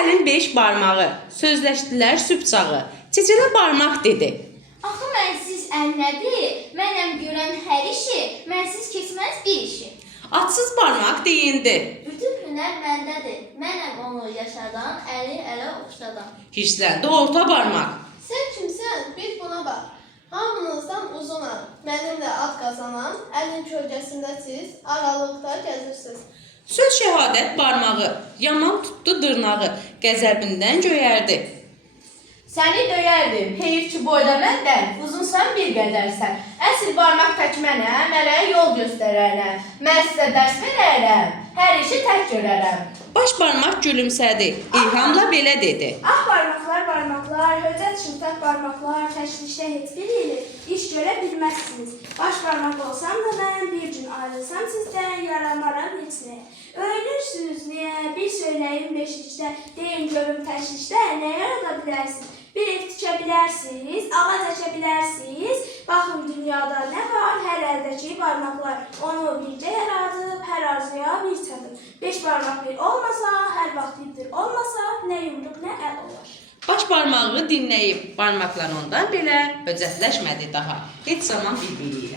əlin 5 barmağı, sözləşdilər sübh çağı. Çeçələ barmaq dedi. Axı mənsiz əl nədir? Mənəm görən hər işi, mənsiz keçməz bir işi. Atsız barmaq deyindi. Bütün hünər məndədir. Mənəm onu yaşadan, əli ələ oxşadan. Hirsləndi orta barmaq. Sən kimsən? Bir buna bax. Hamınızdan uzunam. Mənimlə ad qazanan, əlin kölgəsində siz aralıqda gəzirsiniz. Söz şəhadət barmağı, yaman tutdu dırnağı, qəzəbindən göyərdi. Səni döyərdim, heyif ki boyda məndən, uzunsan bir qədərsən. Əsl barmaq tək mənəm, mələyə yol göstərərəm. Mən sizə dərs verərəm, hər işi tək görərəm. Baş barmaq gülümsədi, ilhamla belə dedi. Ah barmaqlar, barmaqlar, höcət şıltaq barmaqlar, təşvişdə heç bir ili iş görə bilməzsiniz. Baş barmaq olsam da mən bir gün ayrılsam sizdən yaramaram heç nə. Öyrənirsiniz niyə? Bir söyləyin beşikdə, deyin görüm təşvişdə nə yarada bilərsiniz? Bir ev tikə bilərsiniz, ağac əkə bilərsiniz. Baxın dünyada nə var? Hər əldəki barmaqlar onu bircə yaradıb, hər arzuya bir çatıb. 5 barmaq bir olmasa, hər vaxt bir olmasa, nə yumruq, nə əl olar. Baş barmağı dinləyib, barmaqlar ondan belə höcətləşmədi daha. Heç zaman bir-biri.